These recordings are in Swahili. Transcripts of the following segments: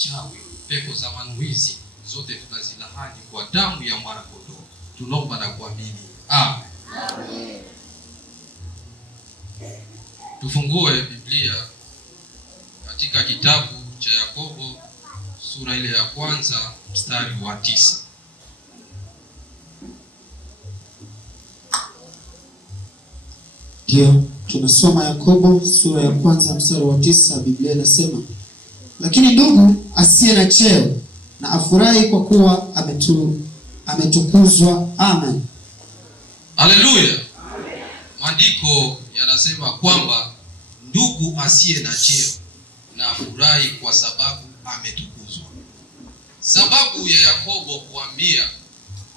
chawi, pepo za manuizi, zote tunazilahani kwa damu ya mwana kondoo. Tunaomba na kuamini. Amen. Amen. Tufungue Biblia katika kitabu cha Yakobo sura ile ya kwanza mstari wa 9. Ndio, tunasoma Yakobo sura ya kwanza mstari wa 9. Biblia inasema, lakini ndugu asiye na cheo na afurahi kwa kuwa ametukuzwa. Amen. Haleluya. Amen. Maandiko yanasema kwamba ndugu asiye na cheo na afurahi kwa sababu ametukuzwa. Sababu ya Yakobo kuambia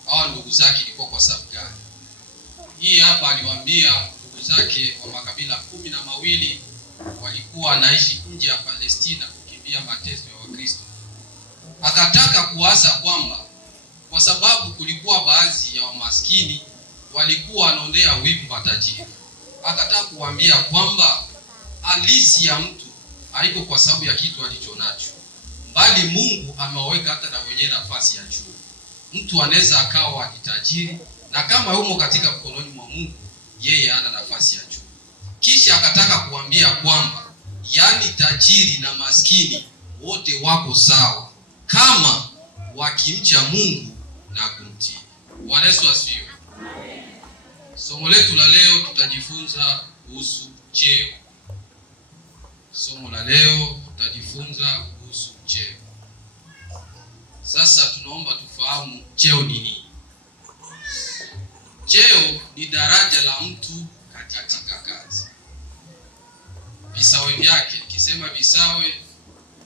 hawa ndugu zake ilikuwa kwa sababu gani? Hii hapa aliwaambia ndugu zake wa makabila 12 walikuwa wanaishi nje ya Palestina kukimbia mateso ya Wakristo. Akataka kuasa kwamba kwa sababu kulikuwa baadhi ya wamaskini walikuwa wanaondea wivu matajiri. Akataka kuambia kwamba halisi ya mtu haiko kwa sababu ya kitu alichonacho, bali Mungu ameweka hata na wenyewe nafasi ya juu. Mtu anaweza akawa ni tajiri na kama yumo katika mkononi mwa Mungu, yeye hana nafasi ya juu. Kisha akataka kuambia kwamba yani tajiri na maskini wote wako sawa kama wakimcha Mungu na kumtii. Bwana Yesu asifiwe. Somo letu la leo tutajifunza kuhusu cheo. Somo la leo tutajifunza kuhusu cheo. Sasa tunaomba tufahamu cheo ni nini. Cheo ni daraja la mtu katika kazi. Visawe vyake, nikisema visawe,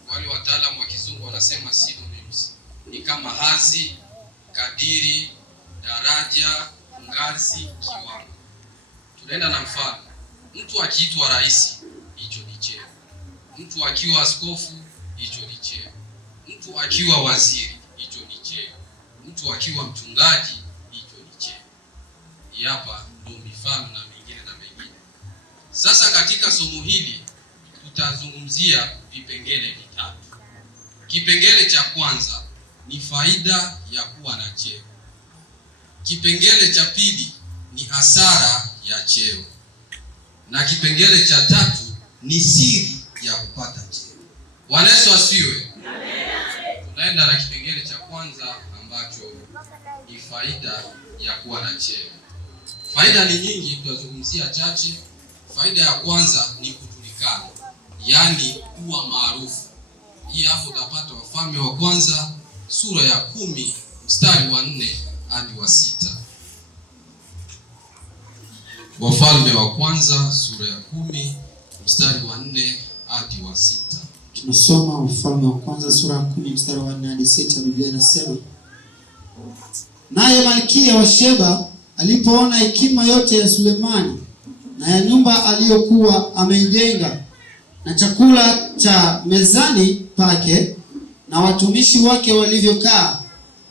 wale wataalamu wa kizungu wanasema synonyms, ni kama hadhi, kadiri, daraja, ngazi, kiwango. Tunaenda na mfano. Mtu akiitwa rais, hicho ni cheo. Mtu akiwa askofu, hicho ni cheo. Mtu akiwa waziri, hicho ni cheo. Mtu akiwa mchungaji, hicho ni cheo. Hapa ndio mifano na mengine na mengine. Sasa katika somo hili tutazungumzia vipengele vitatu. Kipengele cha kwanza ni faida ya kuwa na cheo. Kipengele cha pili ni hasara ya cheo. Na kipengele cha tatu ni siri ya kupata cheo. Bwana Yesu asifiwe. Tunaenda na kipengele cha kwanza ambacho ni faida ya kuwa na cheo. Faida ni nyingi, tutazungumzia chache. Faida ya kwanza ni kujulikana, yani kuwa maarufu. Hii hapo utapata Wafalme wa kwanza sura ya 10 mstari wa 4 hadi wa 6. Wafalme wa kwanza sura ya 10 mstari wa 4 hadi wa 6. Tunasoma Wafalme wa kwanza sura ya 10 mstari wa 4 hadi 6. Biblia inasema, naye Malkia wa Sheba alipoona hekima yote ya Sulemani na ya nyumba aliyokuwa ameijenga na chakula cha mezani pake na watumishi wake walivyokaa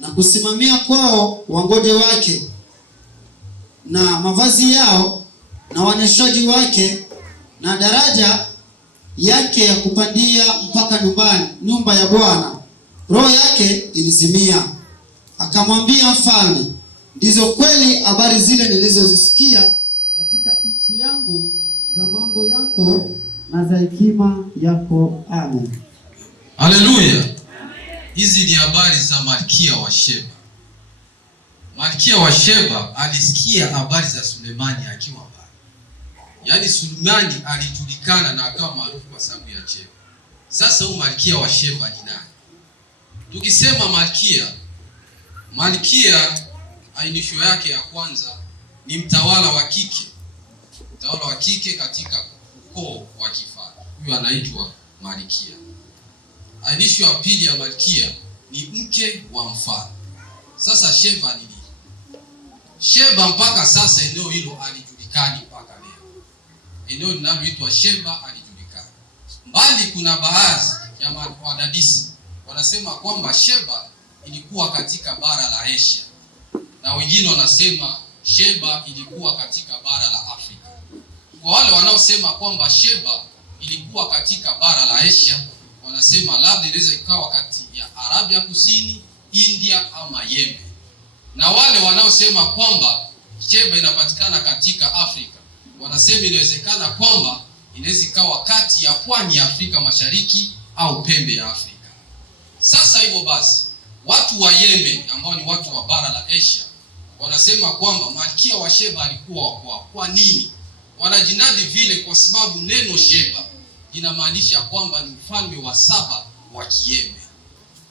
na kusimamia kwao wangoje wake na mavazi yao na wanyeshaji wake na daraja yake ya kupandia mpaka nyumba ya Bwana, roho yake ilizimia. Akamwambia mfalme, ndizo kweli habari zile nilizozisikia katika nchi yangu za mambo yako na za hekima yako. Amen. Haleluya. Hizi ni habari za Malkia wa Sheba. Malkia wa Sheba alisikia habari za Sulemani akiwa mbali. Yaani Sulemani alijulikana na akawa maarufu kwa sababu ya cheo. Sasa huyu Malkia wa Sheba ni nani? Tukisema Malkia ainisho yake ya kwanza ni mtawala wa kike. Mtawala wa kike katika ukoo wa kifalme. Huyu anaitwa Malkia. Ainisho ya pili ya Malkia ni mke wa mfalme. Sasa Sheba ni nini? Sheba mpaka sasa eneo hilo alijulikani mpaka leo. Eneo linaloitwa Sheba alijulikana. Mbali kuna baadhi ya wadadisi wanasema kwamba Sheba ilikuwa katika bara la Asia. Na wengine wanasema Sheba ilikuwa katika bara la Afrika. Kwa wale wanaosema kwamba Sheba ilikuwa katika bara la Asia, wanasema labda inaweza ikawa kati ya Arabia Kusini, India ama Yemen. Na wale wanaosema kwamba Sheba inapatikana katika Afrika, wanasema inawezekana kwamba inaweza ikawa kati ya pwani ya Afrika Mashariki au pembe ya Afrika. Sasa hivyo basi, watu wa Yemen ambao ni watu wa bara la Asia wanasema kwamba Malkia wa Sheba alikuwa wa kwao. Kwa nini? Wanajinadi vile kwa sababu neno Sheba inamaanisha kwamba ni mfalme wa 7 wa Kiyemen.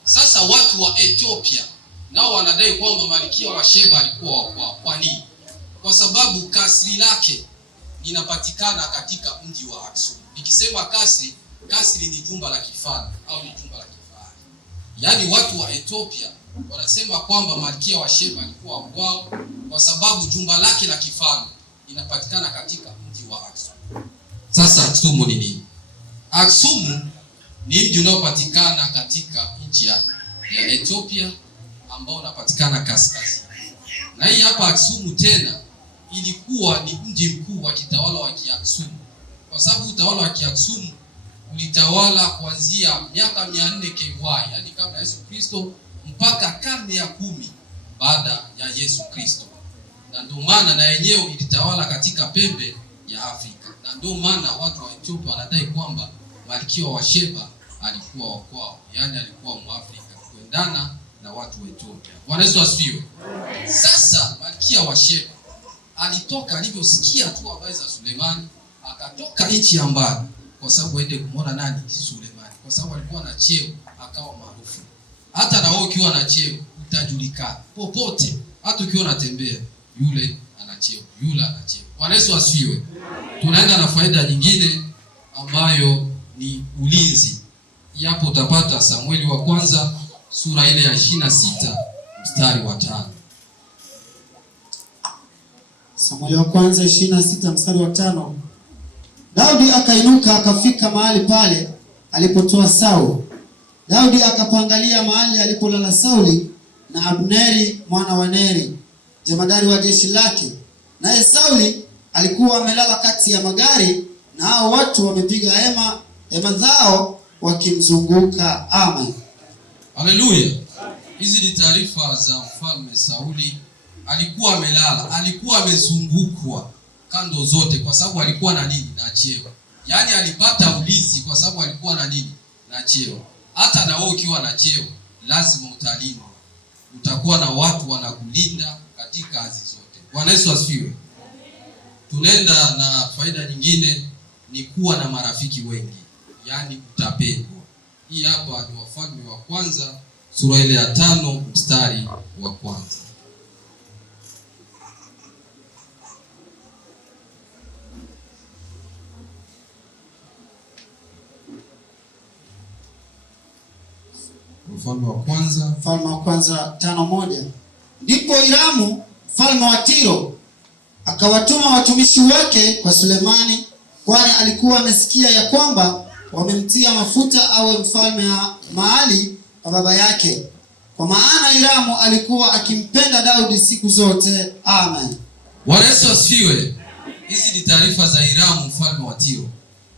Sasa watu wa Ethiopia nao wanadai kwamba Malkia wa Sheba alikuwa wa kwao. Kwa nini? Kwa sababu kasri lake linapatikana katika mji wa Aksum. Nikisema kasri ni jumba la kifalme au ni jumba la kifahari. Yaani watu wa Ethiopia wanasema kwamba Malkia wa Sheba alikuwa wa kwao kwa sababu jumba lake la kifalme linapatikana katika mji wa Aksum. Sasa Aksum ni nini? Aksum ni mji unaopatikana katika nchi ya Ethiopia ambao unapatikana kaskazini. Na hii hapa Aksum tena ilikuwa ni mji mkuu wa kitawala wa Kiaksum. Kwa sababu utawala wa Kiaksum ulitawala kuanzia miaka 400 KY, yani kabla Yesu Kristo, mpaka karne ya 10 baada ya Yesu Kristo. Na ndio maana na yenyewe ilitawala katika pembe ya Afrika. Na ndio maana watu wa Ethiopia wanadai kwamba Malkia wa Sheba alikuwa wa kwao, yani alikuwa Mwafrika kuendana na watu wa Ethiopia. Bwana Yesu asifiwe. Sasa Malkia wa Sheba alitoka, alivyosikia tu habari za Sulemani, akatoka nchi ya mbali kwa sababu aende kumwona nani? Sulemani. Kwa sababu alikuwa na cheo, akawa maarufu. Hata na wewe ukiwa na cheo utajulikana popote, hata ukiwa unatembea, yule ana cheo, yule ana cheo. Bwana Yesu asifiwe. Tunaenda na faida nyingine ambayo ni ulinzi. Hapo utapata Samueli wa kwanza sura ile ya 26 mstari wa 5. Samueli wa kwanza 26 mstari wa 5. Daudi akainuka akafika mahali pale alipotoa Sauli. Daudi akapangalia mahali alipolala Sauli na Abneri mwana wa Neri, jemadari wa jeshi lake. Naye Sauli alikuwa amelala kati ya magari, na hao watu wamepiga hema zao wakimzunguka. Amen. Haleluya. Hizi ni taarifa za mfalme Sauli. Alikuwa amelala, alikuwa amezungukwa kando zote kwa sababu alikuwa na nini? Na cheo. Yaani alipata ulinzi kwa sababu alikuwa na nini? Na cheo. Hata na wewe ukiwa na cheo lazima utalindwa. Utakuwa na watu wanakulinda katika kazi zote. Bwana Yesu asifiwe. Tunaenda na faida nyingine ni kuwa na marafiki wengi. Yaani utapendwa. Hii hapa ni Wafalme wa kwanza sura ile ya 5 mstari wa 1. Mfalme wa kwanza 5:1. Ndipo Hiramu mfalme wa Tiro akawatuma watumishi wake kwa Sulemani, kwani alikuwa amesikia ya kwamba wamemtia mafuta awe mfalme mahali pa baba yake, kwa maana Hiramu alikuwa akimpenda Daudi siku zote. Amen. Bwana Yesu asifiwe. Hizi ni taarifa za Hiramu mfalme wa Tiro.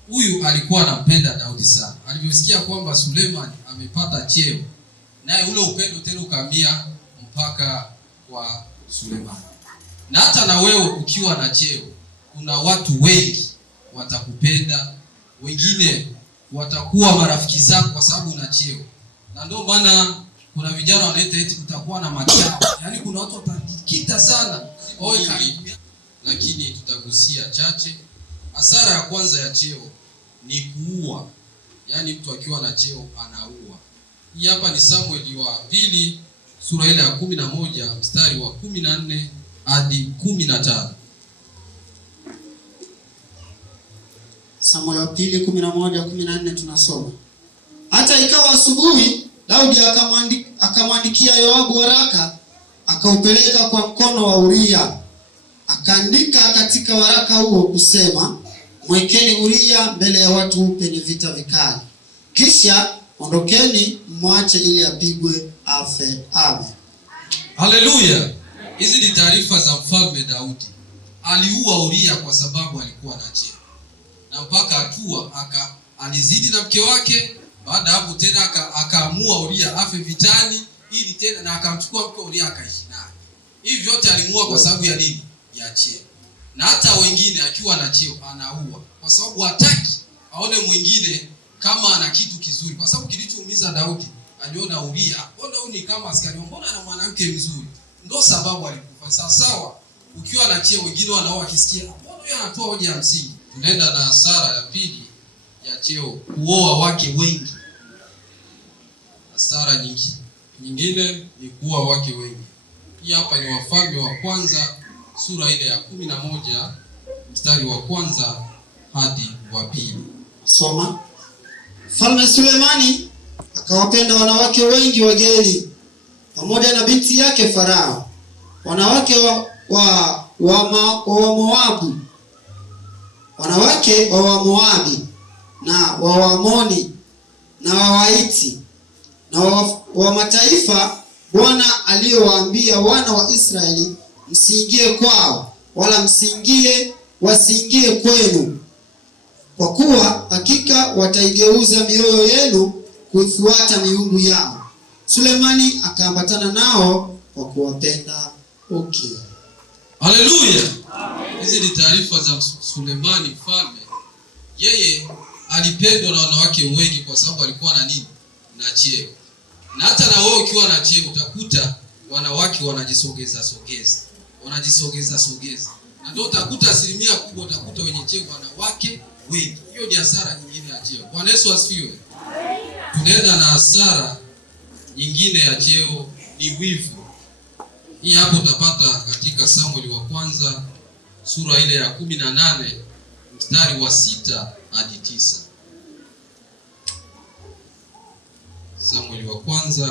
Huyu alikuwa anampenda Daudi sana. Alivyosikia kwamba Sulemani amepata cheo, naye ule upendo tena ukamia mpaka kwa Sulemani. Na hata na wewe ukiwa na cheo, kuna watu wengi watakupenda, wengine watakuwa marafiki zako kwa sababu una cheo. Na ndio maana kuna vijana wanaita eti kutakuwa na machao. Yaani kuna watu watajikita sana lakini tutagusia chache. Hasara ya kwanza ya cheo ni kuua. Yaani mtu akiwa na cheo anaua. Hii hapa ni Samueli wa pili sura ile ya 11 mstari wa 14 hadi 15. Samueli wa pili 11:14 tunasoma. Hata ikawa asubuhi, Daudi akamwandikia Yoabu waraka, akaupeleka kwa mkono wa Uria. Akaandika katika waraka huo kusema, mwekeni Uria mbele ya watu penye vita vikali, kisha ondokeni mwache ili apigwe afe. Amen. Haleluya. Hizi ni taarifa za mfalme Daudi. Aliua Uria kwa sababu alikuwa na cheo. Na mpaka hatua alizidi na mke wake Baada hapo tena akaamua Uria afe vitani, ili tena na akamchukua mke Uria akaishi naye. Hivi vyote alimuua kwa sababu ya nini? Ya cheo. Na hata wengine akiwa na cheo anaua kwa sababu hataki aone mwingine kama ana kitu kizuri, kwa sababu kilichoumiza Daudi aliona Uria, mbona huyu ni kama askari, mbona ana mwanamke mzuri, ndio sababu alikufa. Sawa, ukiwa na cheo wengine wanao wakisikia, mbona huyu anatoa hoja ya msingi. Tunaenda na hasara ya pili ya cheo, kuoa wake wengi. Hasara nyingine ni kuoa wake wengi. Hii hapa ni Wafalme wa Kwanza sura ile ya 11 mstari wa 1 hadi wa 2. Soma. Mfalme Sulemani akawapenda wanawake wengi wageni pamoja na binti yake Farao, wanawake wa Moabu, wanawake wa Moabi na wa Waamoni na wa Waiti na wa mataifa Bwana aliyowaambia wana wa Israeli, msiingie kwao wala wasiingie kwenu, kwa kuwa hakika wataigeuza mioyo yenu kuifuata miungu yao. Sulemani akaambatana nao kwa kuwapenda. Okay. Haleluya. Hizi ni taarifa za Sulemani mfalme. Yeye alipendwa na wanawake wengi kwa sababu alikuwa na nini? Na cheo. Na hata na wewe ukiwa na cheo utakuta wanawake wanajisogeza. Na ndio utakuta asilimia kubwa utakuta wenye cheo wanawake wengi. Hiyo ni hasara nyingine ya cheo. Bwana Yesu asifiwe. Tunaenda na hasara nyingine ya cheo ni wivu. Hii hapo utapata katika Samueli wa kwanza sura ile ya 18 mstari wa 6 hadi 9. Samueli wa kwanza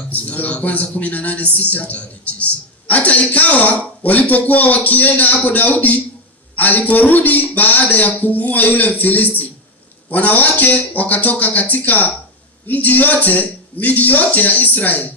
18:6 hadi 9. Hata ikawa walipokuwa wakienda hapo, Daudi aliporudi baada ya kumuua yule Mfilisti, wanawake wakatoka katika miji yote ya Israeli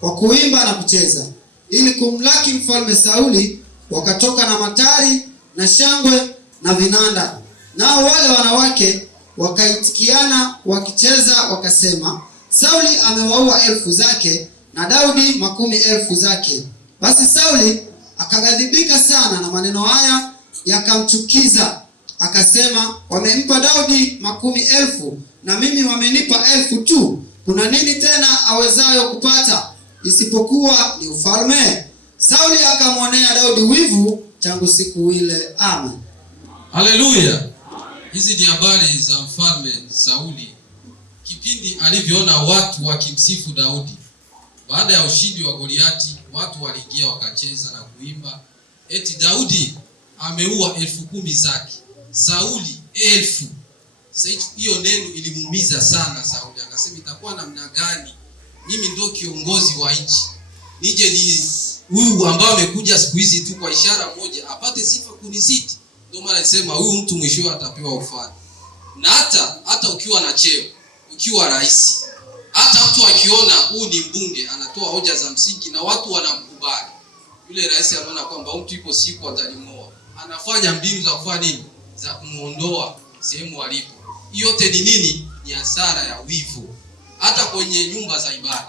kwa kuimba na kucheza ili kumlaki mfalme Sauli. Wakatoka na matari na shangwe na vinanda, nao wale wanawake wakaitikiana wakicheza, wakasema, Sauli amewaua 1000 zake na Daudi 10,000 zake. Basi Sauli akaghadhibika sana na maneno haya yakamchukiza, akasema, wamempa Daudi 10,000 na mimi wamenipa 1000 tu. Kuna nini tena awezayo kupata isipokuwa ni ufalme? Sauli akamwonea Daudi wivu tangu siku ile. Amen. Haleluya. Hizi ni habari za mfalme Sauli kipindi alivyoona watu wakimsifu Daudi. Baada ya ushindi wa Goliati, watu waliingia wakacheza na kuimba, eti Daudi ameua 10,000 zake, Sauli 1000. Sasa hiyo neno ilimuumiza sana Sauli. Akasema, itakuwa namna gani mimi ndio kiongozi wa nchi, nije ni huyu ambao amekuja siku hizi tu kwa ishara moja apate sifa kunizidi? Ndio maana nasema huyu mtu mwisho atapewa ufalme. Na hata ukiwa na cheo, ukiwa rais, hata mtu akiona huyu ni mbunge anatoa hoja za msingi na watu wanamkubali, yule rais anaona kwamba mtu ipo siku atalimoa, anafanya mbinu za kufanya nini? Za kumuondoa sehemu alipo. Yote ni nini? Ni hasara ya wivu. Hata kwenye nyumba za ibada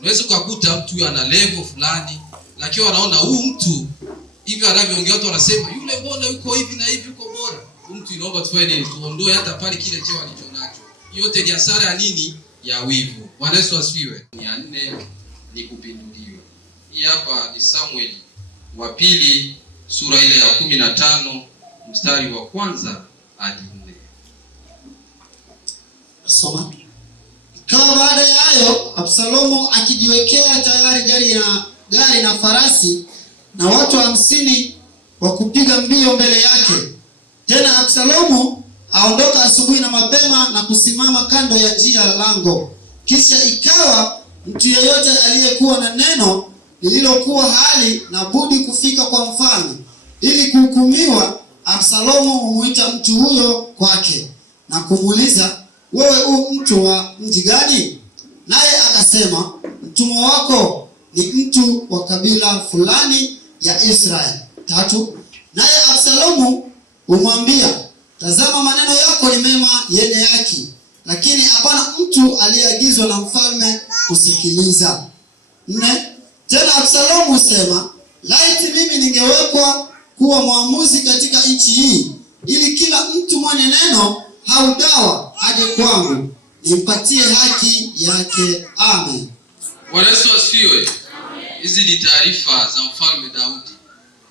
unaweza kukuta mtu ana level fulani, lakini wanaona huyu mtu hivi anavyoongea, watu wanasema yule mbona yuko hivi na hivi, yuko bora. Mtu inaomba tufanye nini? Tuondoe hata pale kile cheo alichonacho. Yote ni hasara ya nini? Ya wivu. Bwana Yesu asifiwe. 4 ni kupinduliwa. Hii hapa ni Samueli wa pili sura ile ya 15 mstari wa 1 hadi 4. Soma. Ikawa baada ya hayo, Absalomu akijiwekea tayari gari na farasi na watu 50 wa kupiga mbio mbele yake. Tena Absalomu aondoka asubuhi na mapema na kusimama kando ya njia ya lango. Kisha ikawa mtu yeyote aliyekuwa na neno lililokuwa hali na budi kufika kwa mfalme ili kuhukumiwa, Absalomu humuita mtu huyo kwake na kumuuliza, wewe mtu wa mji gani? Naye akasema, mtumwa wako ni mtu wa kabila fulani ya Israeli. 3. Naye Absalomu humwambia, tazama maneno yako ni mema yenye haki, lakini hapana mtu aliyeagizwa na mfalme kusikiliza. 4. Tena Absalomu husema, laiti mimi ningewekwa kuwa mwamuzi katika nchi hii, ili kila mtu mwenye neno au dawa aje kwangu, nimpatie haki yake. Amen. Bwana Yesu asifiwe. Hizi ni taarifa za mfalme Daudi.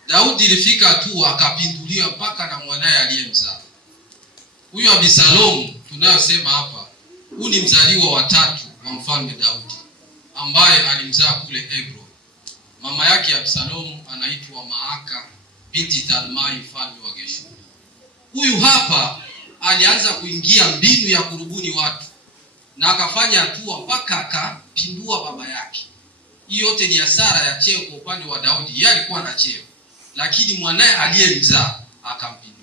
Daudi ilifika hatua akapindulia mpaka na mwanae aliyemzaa. Huyu Absalomu tunayosema hapa, huyu ni mzaliwa wa 3 wa mfalme Daudi ambaye alimzaa kule Hebron. Mama yake Absalomu anaitwa Maaka binti Talmai mfalme wa Geshuri. Huyu hapa alianza kuingia mbinu ya kurubuni watu na akafanya hatua mpaka akapindua baba yake. Hii yote ni hasara ya cheo kwa upande wa Daudi. Yeye alikuwa na cheo, lakini mwanae aliyemzaa akampindua.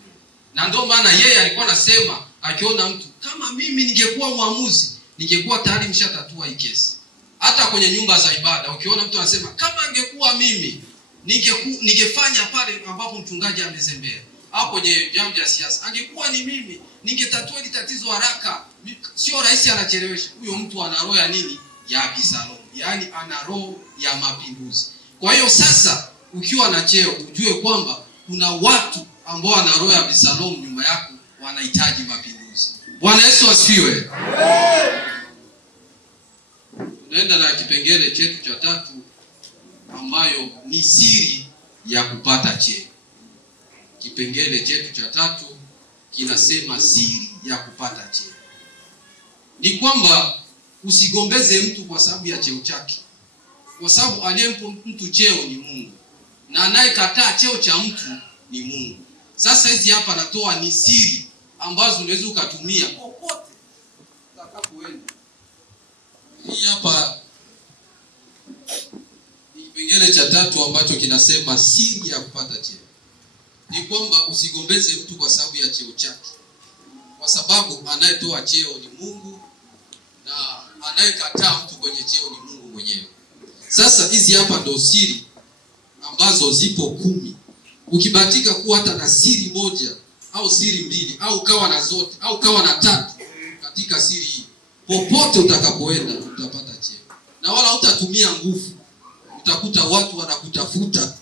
Na ndio maana yeye alikuwa anasema, akiona mtu kama mimi ningekuwa mwamuzi, ningekuwa tayari mshatatua hii kesi. Hata kwenye nyumba za ibada ukiona mtu anasema kama angekuwa mimi ningefanya pale ambapo mchungaji amezembea, au kwenye vyama vya siasa angekuwa ni mimi ningetatua hili tatizo haraka, sio rais anachelewesha. Huyo mtu ana roho ya nini? Ya Absalomu, yaani ana roho ya mapinduzi. Kwa hiyo sasa ukiwa na cheo ujue kwamba kuna watu ambao wana roho ya Absalomu nyuma yako, wanahitaji mapinduzi. Bwana Yesu asifiwe. Tunaenda na kipengele chetu cha 3 ambayo ni siri ya kupata cheo. Kipengele chetu cha 3 kinasema siri ya kupata cheo. Ni kwamba usigombeze mtu kwa sababu ya cheo chake, kwa sababu aliyempa mtu cheo ni Mungu, na anayekataa cheo cha mtu ni Mungu. Sasa hizi hapa natoa ni siri ambazo unaweza ukatumia popote utakapoenda. Hii hapa ni kipengele cha 3 ambacho kinasema siri ya kupata cheo. Ni kwamba usigombeze mtu kwa sababu ya cheo chake, kwa sababu anayetoa cheo ni Mungu na anayekataa mtu kwenye cheo ni Mungu mwenyewe. Sasa hizi hapa ndo siri ambazo zipo 10. Ukibahatika kuwa hata na siri 1 au siri 2 au kawa na zote au kawa na 3 katika siri hii, popote utakapoenda utapata cheo, na wala hutatumia nguvu. Utakuta watu wanakutafuta,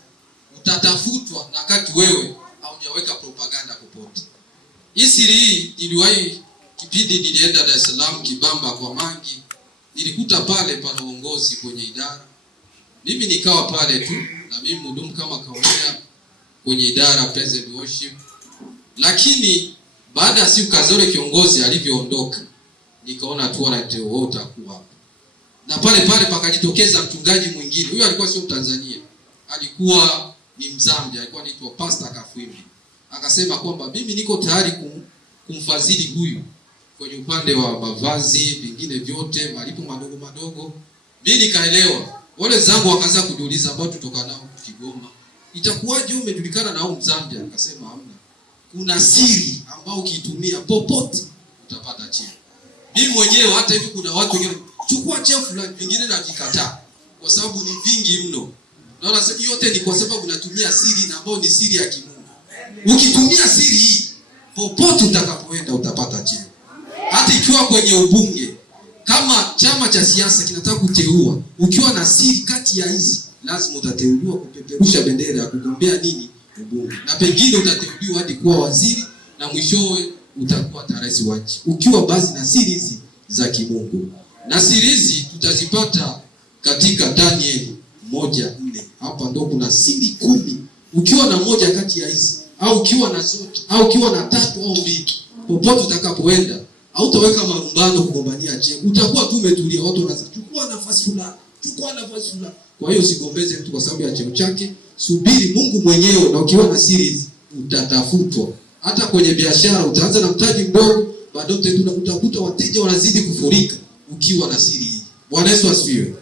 utatafutwa na wakati wewe haujaweka propaganda popote. Hii siri hii niliwahi kipindi nilienda Dar es Salaam Kibamba kwa Mangi, nilikuta pale pana uongozi kwenye idara. Mimi nikawa pale tu na mimi mhudumu kama kawaida kwenye idara praise and worship. Lakini baada ya siku kadhaa kiongozi alivyoondoka, nikaona tu wanateo wote utakuwa hapo. Na pale pakajitokeza mchungaji mwingine. Huyo alikuwa sio Mtanzania, alikuwa ni Mzambia, alikuwa anaitwa Pastor Kafwimbi. Akasema kwamba mimi niko tayari kumfadhili huyu kwenye upande wa mavazi, vingine vyote, malipo madogo madogo. Mimi nikaelewa. Wale zangu wakaanza kujiuliza ambao tutoka nao Kigoma, itakuwaje umejulikana na hao Mzambia? Akasema hamna. Kuna siri ambao ukiitumia popote utapata cheo. Mimi mwenyewe hata hivi kuna watu wengine chukua cheo fulani, vingine na kikataa kwa sababu ni vingi mno. Naona yote ni kwa sababu unatumia siri na ambao ni siri ya kimungu. Ukitumia siri hii popote utakapoenda utapata cheo. Hata ikiwa kwenye ubunge, kama chama cha siasa kinataka kuteua, ukiwa na siri kati ya hizi, lazima utateuliwa kupeperusha bendera ya kugombea nini? Ubunge. Na pengine utateuliwa hadi kuwa waziri na mwishowe utakuwa rais wa nchi, ukiwa basi na siri hizi za kimungu. Na siri hizi tutazipata katika Danieli 1:4. Hapa ndo kuna siri 10. Ukiwa na moja kati ya hizi, au ukiwa na zote, au ukiwa na 3 au 2, popote utakapoenda hautaweka marumbano kugombania cheo. Utakuwa tu umetulia, watu wanachukua nafasi fulani, chukua nafasi fulani. Kwa hiyo usigombeze mtu kwa sababu ya cheo chake, subiri Mungu mwenyewe, na ukiwa na siri hizi utatafutwa. Hata kwenye biashara utaanza na mtaji mdogo, baadaye utakuta wateja wanazidi kufurika ukiwa na siri hii. Bwana Yesu asifiwe.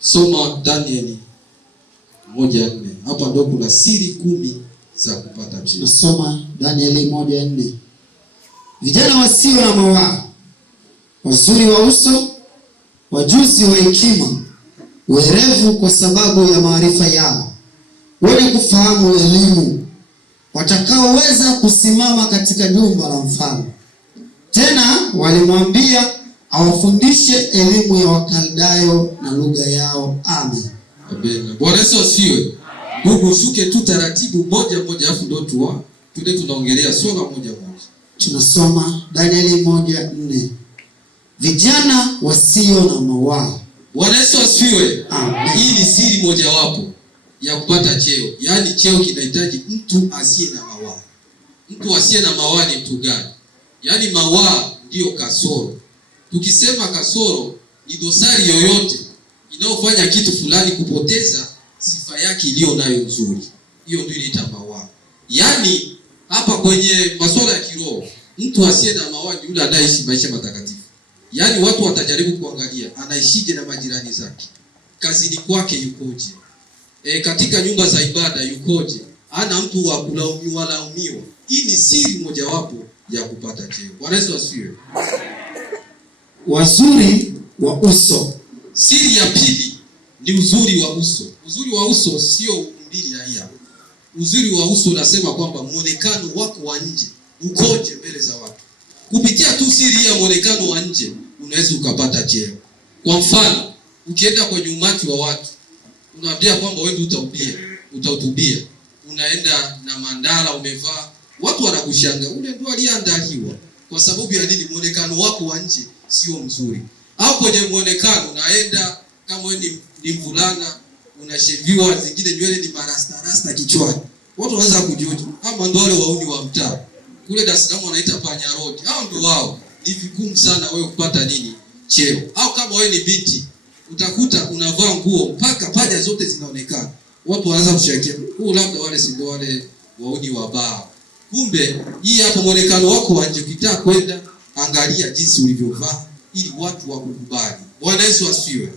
Soma Danieli 1:4. Hapa ndio kuna siri 10 za kupata cheo. Nasoma Danieli 1:4. Vijana wasio na mawaa, wazuri wa uso, wajuzi wa hekima, werevu kwa sababu ya maarifa yao, wenye kufahamu elimu, watakaoweza kusimama katika jumba la mfalme. Tena walimwambia awafundishe elimu ya Wakaldayo na lugha yao. Amen. Amen. Bwana Yesu asifiwe. Ndugu, ushuke tu taratibu moja moja, afu ndio tunaongelea swala moja moja. Tunasoma Danieli 1:4. Vijana wasio na mawaa. Bwana Yesu asifiwe. Amen. Hii ni siri moja wapo ya kupata cheo. Yaani cheo kinahitaji mtu asiye na mawaa. Mtu asiye na mawaa ni mtu gani? Yaani mawaa ndio kasoro. Tukisema kasoro ni dosari yoyote inayofanya kitu fulani kupoteza sifa yake iliyo nayo nzuri. Hiyo ndio inaitwa mawaa. Yaani hapa kwenye masuala ya kiroho, mtu asiye na mawaa ni yule anayeishi maisha matakatifu. Yaani watu watajaribu kuangalia anaishije na majirani zake. Kazini kwake yukoje? Katika nyumba za ibada yukoje? Ana mtu wa kulaumiwa. Hii ni siri mojawapo ya kupata cheo. Bwana Yesu asifiwe. Wazuri wa uso. Siri ya pili ni uzuri wa uso. Uzuri wa uso sio umbili haya. Uzuri wa uso unasema kwamba muonekano wako wa nje ukoje mbele za watu. Kupitia tu siri ya muonekano wa nje unaweza ukapata cheo. Kwa mfano, ukienda kwenye umati wa watu, unaambia kwamba wewe utahutubia. Unaenda na mandala umevaa, watu wanakushangaa, ule ndio aliyeandaliwa. Kwa sababu ya nini? Muonekano wako wa nje sio mzuri. Au kwenye muonekano unaenda kama wewe ni mvulana, unasheviwa, zingine nywele ni marasta kichwani. Watu wanaanza kujuta. Ama ndio wale wauni wa mtaa. Kule Dar es Salaam wanaita panya road. Hao ndio wao. Ni vigumu sana wewe kupata nini? Cheo. Au kama wewe ni binti, utakuta unavaa nguo mpaka paja zote zinaonekana. Watu wanaanza kushakia. Labda wale si ndio wale wauni wa baa. Kumbe hii hapo muonekano wako wa nje, ukitaka kwenda angalia jinsi ulivyovaa ili watu wakukubali. Bwana Yesu asifiwe.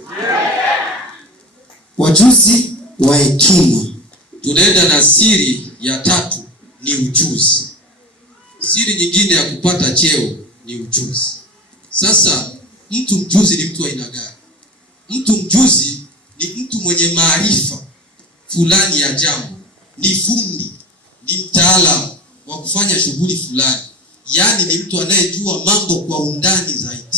Wajuzi wa hekima. Tunaenda na siri ya tatu ni ujuzi. Siri nyingine ya kupata cheo ni ujuzi. Sasa mtu mjuzi ni mtu wa aina gani? Mtu mjuzi ni mtu mwenye maarifa fulani ya jambo, ni fundi, ni mtaalamu wa kufanya shughuli fulani. Yaani ni mtu anayejua mambo kwa undani zaidi.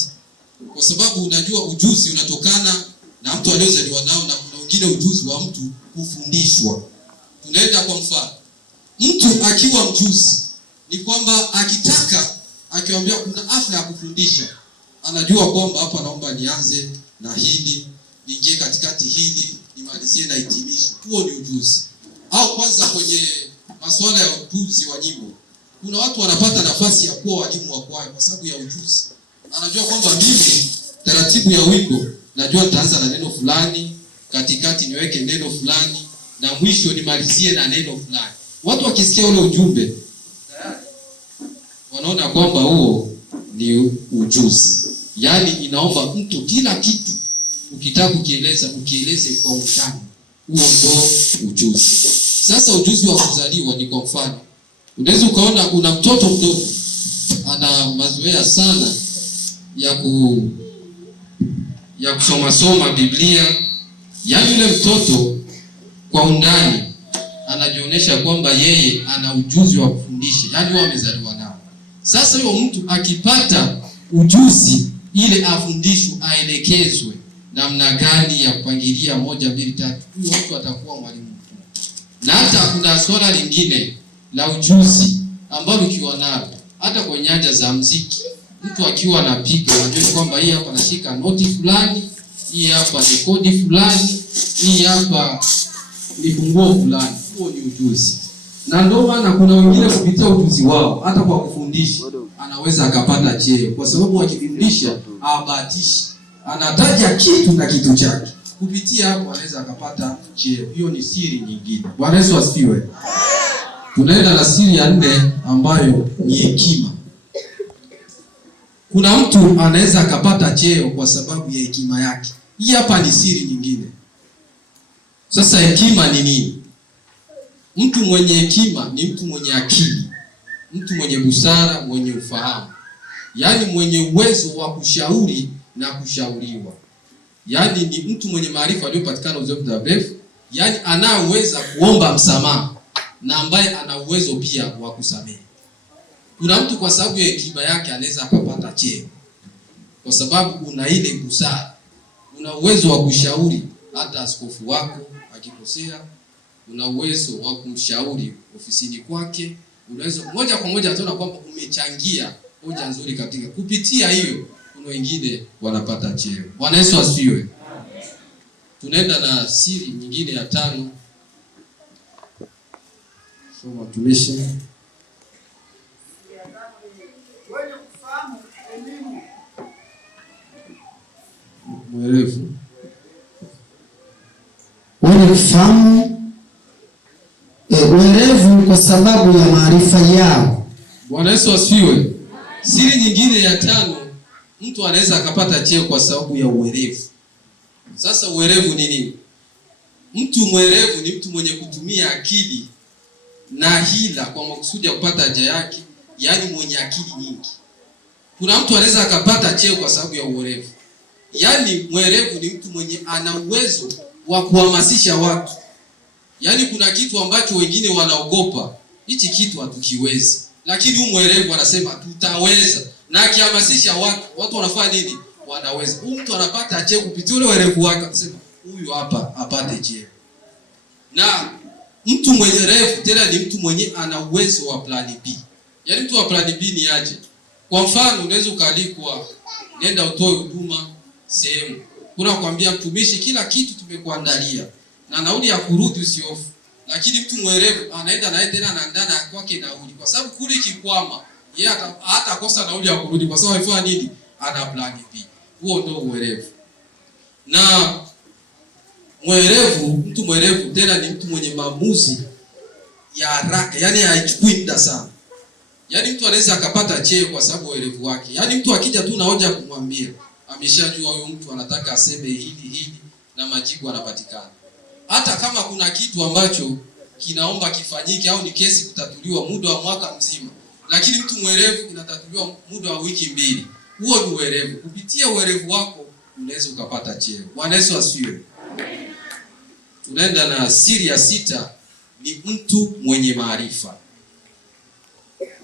Kwa sababu unajua ujuzi unatokana na mtu aliyozaliwa nao, na kuna wengine ujuzi wa mtu kufundishwa. Tunaenda kwa mfano. Mtu akiwa mjuzi ni kwamba akiwaambia kuna hafla ya kufundisha, anajua kwamba hapa naomba nianze na hili, niingie katikati hili, nimalizie na hitimisho. Huo ni ujuzi. Au kwanza kwenye masuala ya utunzi wa nyimbo, kuna watu wanapata nafasi ya kuwa walimu wa kwaya kwa sababu ya ujuzi. Anajua kwamba mimi taratibu ya wimbo najua nitaanza na neno fulani, katikati niweke neno fulani, na mwisho nimalizie na neno fulani. Watu wakisikia ule ujumbe wanaona kwamba huo ni ujuzi. Yaani inaomba mtu kila kitu ukitaka ukieleze kwa undani. Huo ndio ujuzi. Sasa ujuzi wa kuzaliwa ni kwa mfano. Unaweza ukaona kuna mtoto mdogo ana mazoea sana ya kusoma Biblia. Yaani yule mtoto kwa undani anajionyesha kwamba yeye ana ujuzi wa kufundisha. Yaani wao wamezaliwa nao. Sasa huyo mtu akipata ujuzi ile afundishwe, aelekezwe namna gani ya kupangilia 1 2 3, huyo mtu atakuwa mwalimu mkuu. Na hata kuna swala lingine la ujuzi ambalo ukiwa nalo hata kwa nyanja za muziki, mtu akiwa anapiga anajua kwamba hii hapa anashika noti fulani, hii hapa ni kodi fulani, hii hapa ni funguo fulani. Huo ni ujuzi. Na ndio maana kuna wengine kupitia ujuzi wao hata kwa kufundisha anaweza akapata cheo, kwa sababu akifundisha habatishi, anataja kitu na kitu chake. Kupitia hapo anaweza akapata cheo. Hiyo ni siri nyingine. Bwana Yesu asifiwe. Tunaenda na siri ya 4 ambayo ni hekima. Kuna mtu anaweza akapata cheo kwa sababu ya hekima yake. Hii hapa ni siri nyingine. Sasa hekima ni nini? Mtu mwenye hekima ni mtu mwenye akili, mtu mwenye busara, mwenye ufahamu. Yaani mwenye uwezo wa kushauri na kushauriwa. Yaani ni mtu mwenye maarifa aliyopatikana uzoefu mrefu. Yaani anaweza kuomba msamaha na ambaye ana uwezo pia wa kusamehe. Kuna mtu kwa sababu ya hekima yake anaweza akapata cheo, kwa sababu una ile busara, una uwezo wa kushauri hata askofu wako akikosea, una uwezo wa kumshauri ofisini kwake, unaweza moja kwa moja ataona kwamba umechangia hoja nzuri katika. Kupitia hiyo kuna wengine wanapata cheo. Bwana Yesu asifiwe. Tunaenda na siri nyingine ya 5. Soma tumishi. Wenye kufahamu elimu. Mwerevu. Wenye kufahamu werevu kwa sababu ya maarifa yao. Bwana Yesu asifiwe. Siri nyingine ya 5, mtu anaweza akapata cheo kwa sababu ya uwerevu. Sasa uwerevu ni nini? Mtu mwerevu ni mtu mwenye kutumia akili na hila kwa makusudi ya kupata haja yake, yaani mwenye akili nyingi. Kuna mtu anaweza akapata cheo kwa sababu ya uwerevu. Yaani mwerevu ni mtu mwenye ana uwezo wa kuhamasisha watu. Yaani kuna kitu ambacho wengine wanaogopa, hichi kitu hatukiwezi. Lakini huyu mwerevu anasema tutaweza. Na akihamasisha watu wanafanya nini? Wanaweza. Huyu mtu anapata cheo kupitia ule uwerevu wake, anasema huyu hapa apate cheo. Na mtu mwerevu tena ni mtu mwenye ana uwezo wa plan B. Yaani mtu wa plan B ni aje? Kwa mfano unaweza ukaalikwa nenda utoe huduma sehemu. Kuna kuambia mtumishi kila kitu tumekuandalia na nauli ya kurudi usihofu. Lakini mtu mwerevu anaenda naye tena anaandana kwake nauli. Kwa sababu kule kikwama yeye hata kosa nauli ya kurudi kwa sababu alifanya nini? Ana plan B. Huo ndio uwerevu. Na mtu mwerevu tena ni mtu mwenye maamuzi ya haraka, yani haichukui muda sana. Yaani mtu anaweza akapata cheo kwa sababu uwerevu wake. Yaani mtu akija tu na hoja kumwambia, ameshajua huyo mtu anataka aseme hili na majibu yanapatikana. Hata kama kuna kitu ambacho kinaomba kifanyike au ni kesi kutatuliwa muda wa mwaka mzima, lakini mtu mwerevu inatatuliwa muda wa wiki 2. Huo ni uwerevu. Kupitia uwerevu wako unaweza ukapata cheo. Bwana Yesu asifiwe. Tunaenda na siri ya 6, ni mtu mwenye maarifa.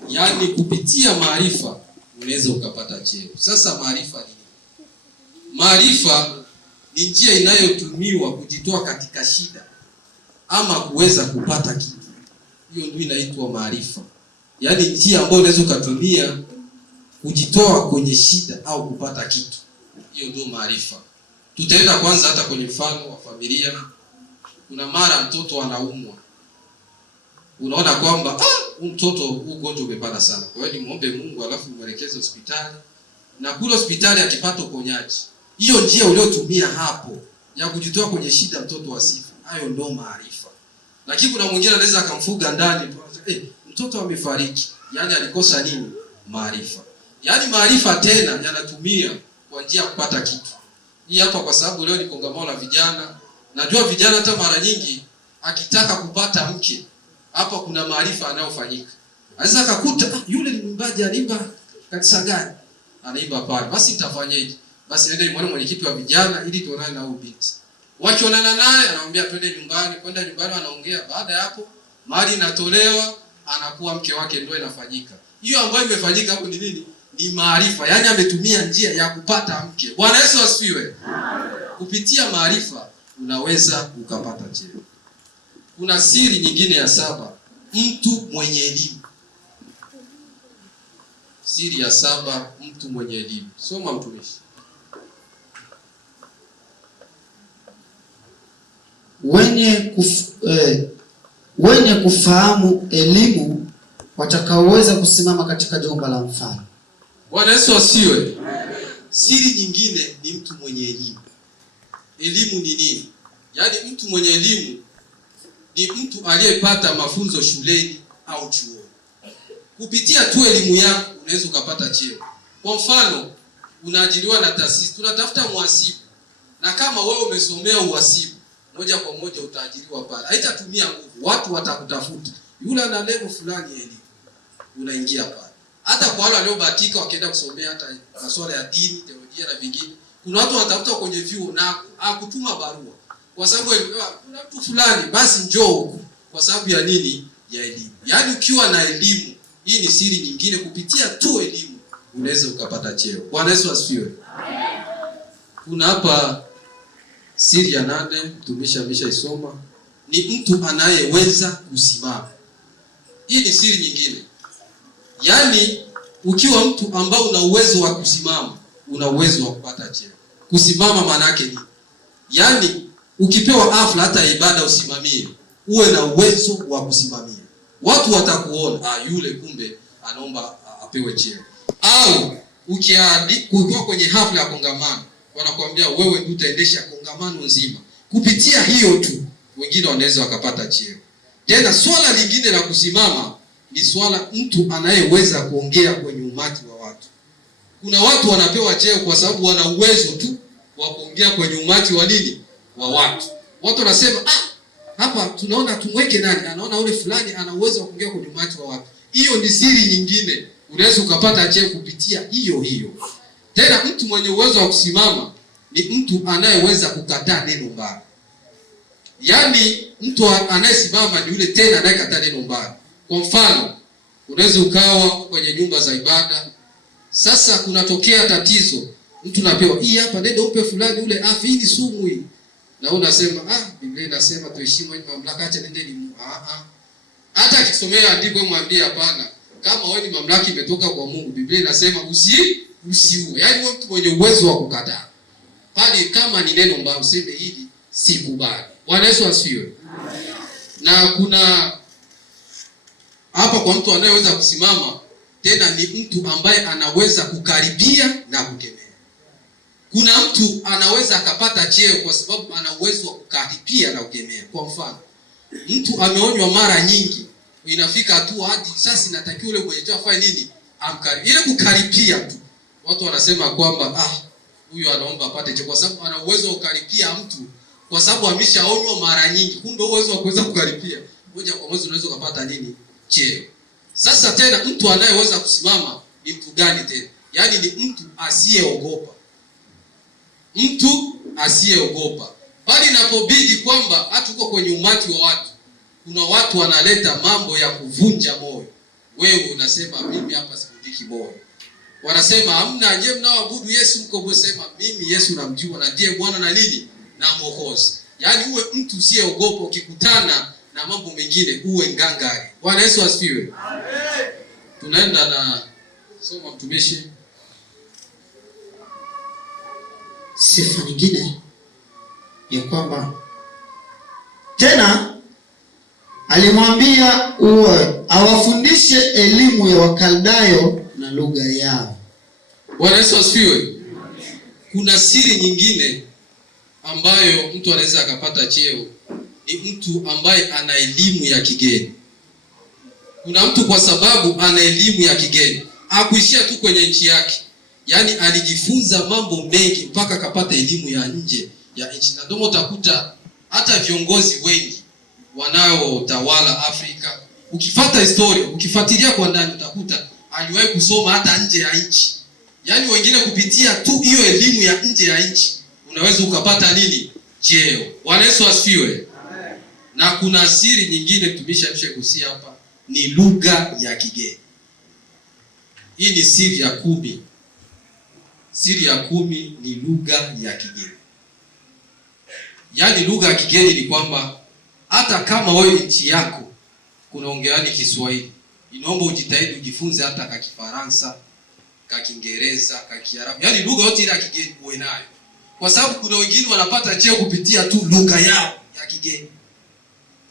Yaani kupitia maarifa unaweza ukapata cheo. Sasa maarifa ni nini? Maarifa ni njia inayotumiwa kujitoa katika shida ama kuweza kupata kitu. Hiyo ndio inaitwa maarifa. Yaani njia ambayo unaweza ukatumia kujitoa kwenye shida au kupata kitu. Hiyo ndio maarifa. Tutaenda kwanza hata kwenye mfano wa familia. Kuna mara mtoto anaumwa. Unaona kwamba mtoto ugonjwa umepanda sana. Kwa hiyo muombe Mungu alafu mwelekeze hospitali. Na kule hospitali akipata uponyaji. Hiyo njia uliotumia hapo ya kujitoa kwenye shida mtoto asife. Hayo ndio maarifa. Lakini kuna mwingine anaweza akamfuga ndani, mtoto amefariki. Yaani alikosa nini? Maarifa. Yaani maarifa tena yanatumia kwa njia ya kupata kitu. Hii hapa kwa sababu leo ni kongamano la vijana. Najua vijana hata mara nyingi akitaka kupata mke, hapa kuna maarifa yanayofanyika. Anaweza akakuta yule ni mwimbaji anaimba kanisa gani? Anaimba pale. Basi nitafanyaje? Basi nenda nimwone mwenyekiti wa vijana ili tuonane na huyu binti. Wakionana naye anamwambia twende nyumbani, kwenda nyumbani wanaongea. Baada ya hapo mali inatolewa, anakuwa mke wake, ndio inafanyika. Hiyo ambayo imefanyika hapo ni nini? Ni maarifa. Yaani ametumia njia ya kupata mke. Bwana Yesu asifiwe. Kupitia maarifa unaweza ukapata cheo. Kuna siri nyingine ya 7, mtu mwenye elimu. Siri ya 7, mtu mwenye elimu. Soma mtumishi. Wenye kufahamu elimu watakaoweza kusimama katika jumba la mfalme. Bwana Yesu asiwe. Siri nyingine ni mtu mwenye elimu. Elimu ni nini? Yaani mtu mwenye elimu ni mtu aliyepata mafunzo shuleni au chuoni. Kupitia tu elimu yako unaweza ukapata cheo. Kwa mfano, unaajiriwa na taasisi, tunatafuta mhasibu. Na kama wewe umesomea uhasibu, moja kwa moja utaajiriwa pale. Haitatumia nguvu, watu watakutafuta. Yule ana level fulani ya elimu. Unaingia pale. Hata kwa wale waliobahatika wakaenda kusomea hata masuala ya dini, teolojia na vingine, kuna watu wanatafuta kwenye vyuo na kutuma barua. Kwa sababu kuna mtu fulani basi njoo huko. Kwa sababu ya nini? Ya elimu. Yaani ukiwa na elimu Hii ni siri nyingine, kupitia tu elimu unaweza ukapata cheo. Bwana Yesu asifiwe. Kuna hapa siri ya 8 mtumishi ameshaisoma, ni mtu anayeweza kusimama. Hii ni siri nyingine. Yaani ukiwa mtu ambao una uwezo wa kusimama, una uwezo wa kupata cheo. Kusimama maana yake ni, yaani ukipewa hafla hata ibada usimamie, uwe na uwezo wa kusimamia. Watu watakuona, yule kumbe anaomba apewe cheo. Au ukiwa kwenye hafla ya kongamano, wanakuambia wewe ndio utaendesha kongamano nzima. Kupitia hiyo tu wengine wanaweza wakapata cheo. Tena swala lingine la kusimama ni swala mtu anayeweza kuongea kwenye umati wa watu. Kuna watu wanapewa cheo kwa sababu wana uwezo tu wa kuongea kwenye umati wa nini? Wa watu. Watu wanasema, hapa tunaona tumweke nani? Anaona yule fulani ana uwezo wa kuongea kwenye umati wa watu. Hiyo ni siri nyingine. Unaweza ukapata cheo kupitia hiyo hiyo. Tena mtu mwenye uwezo wa kusimama ni mtu anayeweza kukataa neno mbaya. Yaani mtu anayesimama ni yule tena anayekataa neno mbaya. Kwa mfano, unaweza ukawa kwenye nyumba za ibada. Sasa kunatokea tatizo. Mtu napewa, hii hapa nenda upe fulani ule afi, hii ni sumu hii. Na unasema, Biblia inasema tuheshimu mamlaka, acha nende ni hata akisomea andiko mwambie hapana. Kama wewe ni mamlaka imetoka kwa Mungu, Biblia inasema usiue. Yaani wewe mtu mwenye uwezo wa kukataa. Bali kama ni neno mbaya useme hili sikubali. Bwana Yesu asifiwe. Na kuna hapa kwa mtu anayeweza kusimama, tena ni mtu ambaye anaweza kukaribia na kukemea. Kuna mtu anaweza akapata cheo kwa sababu ana uwezo wa kukaribia na kukemea. Kwa mfano, mtu ameonywa mara nyingi, inafika hatua hadi sasa inatakiwa yule mwenye cheo afanye nini? Amkaribia. Ile kukaribia tu. Watu wanasema kwamba huyu anaomba apate cheo kwa sababu ana uwezo wa kukaribia mtu, kwa sababu ameshaonywa mara nyingi. Kumbe uwezo wa kuweza kukaribia moja kwa moja unaweza kupata nini? Cheo. Sasa tena mtu anayeweza kusimama ni mtu gani tena? Yaani ni mtu asiyeogopa. Mtu asiyeogopa. Bali inapobidi kwamba hata uko kwenye umati wa watu, kuna watu wanaleta mambo ya kuvunja moyo. Wewe unasema mimi hapa sivunjiki moyo. Wanasema hamna, je, mnaoabudu Yesu mko sema mimi Yesu namjua na je Bwana na nini? Na Mwokozi. Yaani uwe mtu usiyeogopa, ukikutana na mambo mengine uwe ngangari. Bwana Yesu asifiwe. Amen. Tunaenda na soma mtumishi. Sifa nyingine ya kwamba tena alimwambia awafundishe elimu ya Wakaldayo na lugha yao. Bwana Yesu asifiwe. Kuna siri nyingine ambayo mtu anaweza akapata cheo, ni mtu ambaye ana elimu ya kigeni. Kuna mtu kwa sababu ana elimu ya kigeni, hakuishia tu kwenye nchi yake. Yaani alijifunza mambo mengi mpaka akapata elimu ya nje ya nchi. Na ndio utakuta hata viongozi wengi wanaotawala Afrika, ukifuata historia, ukifuatilia kwa ndani utakuta aliwahi kusoma hata nje ya nchi. Yaani wengine kupitia tu hiyo elimu ya nje ya nchi unaweza ukapata nini? Cheo. Bwana Yesu asifiwe. Amen. Na kuna siri nyingine tumeshagusia hapa, ni lugha ya kigeni. Hii ni siri ya 10. Siri ya 10 ni lugha ya kigeni. Yaani lugha ya kigeni ni kwamba hata kama wewe nchi yako kunaongeani Kiswahili, inaomba ujitahidi ujifunze hata ka Kifaransa, ka Kiingereza, ka Kiarabu. Yaani lugha yote ile ya kigeni uwe nayo. Kwa sababu kuna wengine wanapata cheo kupitia tu lugha yao ya kigeni.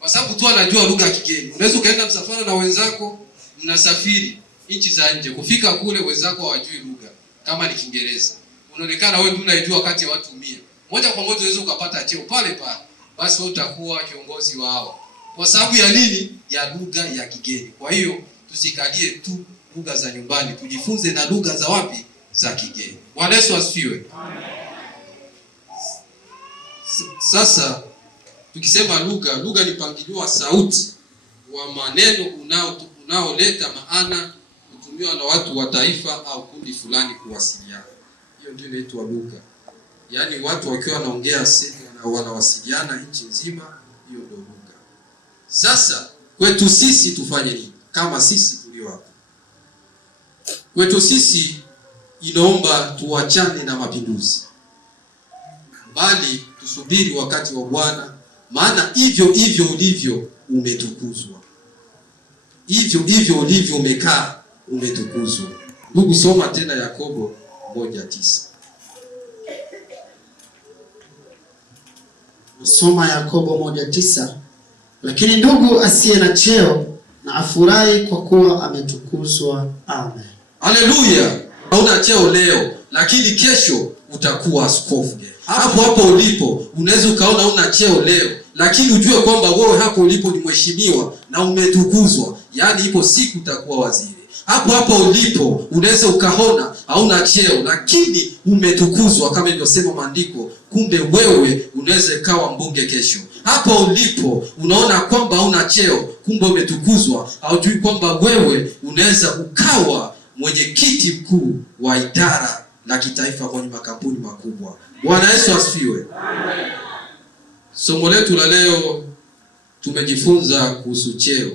Kwa sababu tu anajua lugha ya kigeni. Unaweza kaenda msafara na wenzako, mnasafiri nchi za nje. Kufika kule wenzako hawajui lugha kama ni Kiingereza. Unaonekana wewe ndio unajua kati ya watu 100. Moja kwa moja unaweza ukapata cheo pale pale. Basi wewe utakuwa kiongozi wao. Kwa sababu ya nini? Ya lugha ya kigeni. Kwa hiyo tusikalie tu lugha za nyumbani, tujifunze na lugha za wapi? Za kigeni. Bwana Yesu asifiwe. Amen. Sasa tukisema lugha ni mpangilio wa sauti wa maneno unaoleta maana kutumiwa na watu wa taifa au kundi fulani kuwasiliana. Hiyo ndio inaitwa lugha. Yaani watu wakiwa wanaongea sema na wanawasiliana nchi nzima, hiyo ndio lugha. Sasa kwetu sisi tufanye nini? Kama sisi tulio hapa. Kwetu sisi inaomba tuachane na mapinduzi, bali tusubiri wakati wa Bwana, maana hivyo ulivyo umetukuzwa. Hivyo ulivyo umekaa umetukuzwa. Ndugu, soma tena Yakobo 1:9. Soma Yakobo 1:9. Lakini ndugu asiye na cheo na afurahi kwa kuwa ametukuzwa. Amen. Haleluya. Hauna cheo leo, lakini kesho utakuwa askofu. Hapo ulipo unaweza ukaona una cheo leo, lakini ujue kwamba wewe hapo ulipo ni mheshimiwa na umetukuzwa. Yaani ipo siku utakuwa waziri. Hapo ulipo unaweza ukaona hauna cheo, lakini umetukuzwa kama ilivyosema maandiko. Kumbe wewe unaweza kawa mbunge kesho. Hapo ulipo unaona kwamba hauna cheo, kumbe umetukuzwa. Haujui kwamba wewe unaweza ukawa mwenyekiti mkuu wa idara la kitaifa kwenye makampuni makubwa. Bwana Yesu asifiwe. Amen. Somo letu la leo tumejifunza kuhusu cheo.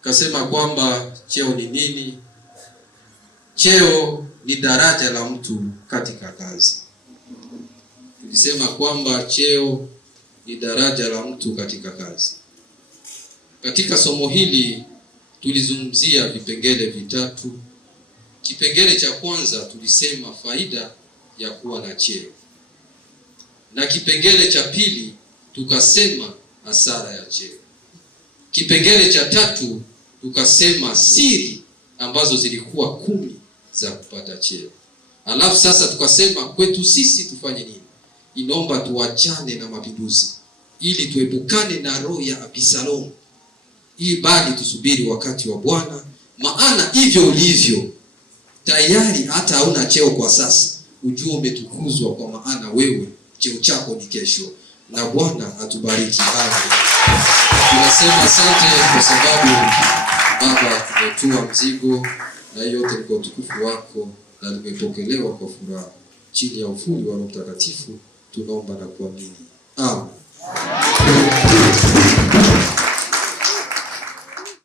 Kasema kwamba cheo ni nini? Cheo ni daraja la mtu katika kazi. Tulisema kwamba cheo ni daraja la mtu katika kazi. Katika somo hili tulizungumzia vipengele vitatu. Kipengele cha kwanza tulisema faida ya kuwa na cheo, na kipengele cha pili tukasema hasara ya cheo. Kipengele cha tatu tukasema siri ambazo zilikuwa 10 za kupata cheo. Alafu sasa tukasema kwetu sisi tufanye nini? Inaomba tuachane na mapinduzi ili tuepukane na roho ya Abisalomu. Bali tusubiri wakati wa Bwana, maana hivyo ulivyo tayari hata hauna cheo kwa sasa, ujue umetukuzwa, kwa maana wewe cheo chako ni kesho. Na Bwana atubariki. Amen. Tunasema asante kwa sababu Baba umetua mzigo, na yote ni kwa utukufu wako na limepokelewa kwa furaha. Chini ya ufuli wa Roho Mtakatifu tunaomba na kuamini. Amen.